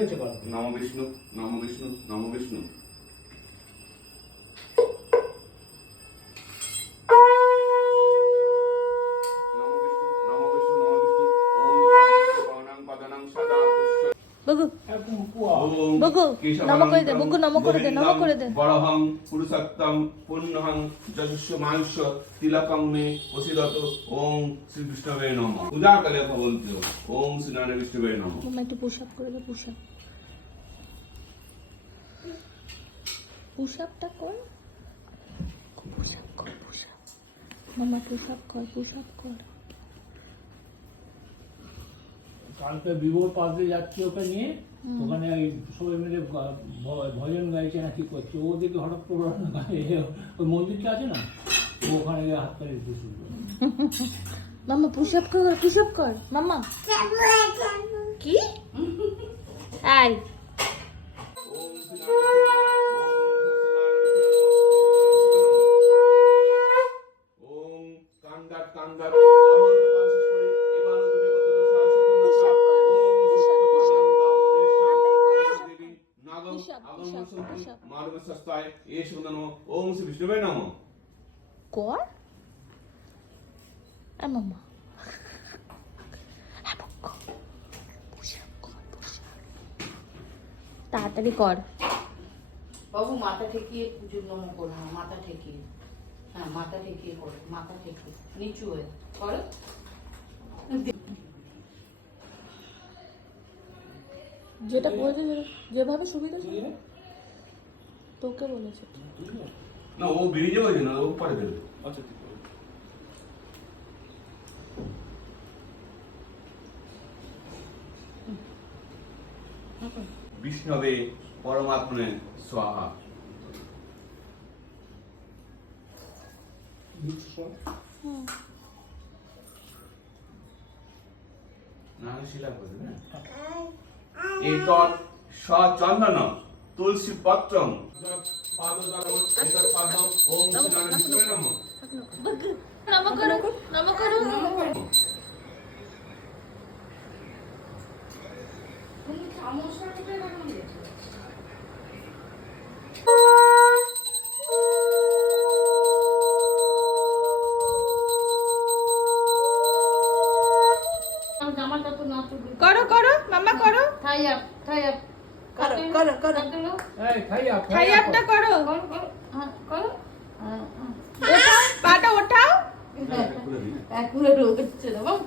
নম বিষ্ণু নম বিষ্ণু নম বিষ্ণু। বরহং পুরুষোত্তম পুণ্যহং যশস্ব মায়ুষ্য তিলকং মে অসিরত। ওম শ্রী বিষ্ণবে নমঃ। পূজা কালে ভবন্তু। ওম শ্রী নারায়ণ বিষ্ণবে নমঃ। একটু পুশ আপ করে দে, পুশ আপ, পুশ আপটা কর, পুশ আপ কর, পুশ আপ মামা, পুশ আপ কর, পুশ আপ কর। কালকে বিভোর পাশ দিয়ে যাচ্ছি ওকে নিয়ে, ওখানে সবাই মিলে ভজন গাইছে না কি করছে, ও দেখে হঠাৎ করে ওই মন্দিরটা আছে না, ওখানে গিয়ে হাত পাড়ে দিতে শুরু করে। মামা পুশ আপ কর, পুশ আপ কর মামা। কি আই ওম শ্রী বিষ্ণুবে নমঃ। কর মামা, তাড়াতাড়ি কর বাবু। মাথা ঠেকিয়ে পুজোর নম করো, মাথা ঠেকিয়ে, হ্যাঁ মাথা ঠেকিয়ে করো, মাথা ঠেকিয়ে নিচু হয়ে করো। যেটা বলেছে, যেভাবে সুবিধা ছিল তোকে বলেছে না, ও বেরিয়ে যাবে না, ও পরে বেরোবে। আচ্ছা ঠিক আছে। বিষ্ণবে পরমাত্মনে স্বাহা। না শিলা করে না। এতৎ সচন্দন তুলসী পত্রং পাদদলং এতৎ পাদং। ওম শ্রী নারায়ণ বিষ্ণুবে নমঃ। নম করো, নম করো। তুমি সমস্যা থেকে কেন দিয়েছো? জামাটা তো না তো করো করো মামা, করো থাই আপ, থাই আপ করো করো করো, এই খাই আপ, খাই আপটা করো, করো করো, হ্যাঁ করো, ওঠাও পাটা ওঠাও। একুরে রোদ হচ্ছে না বাবু।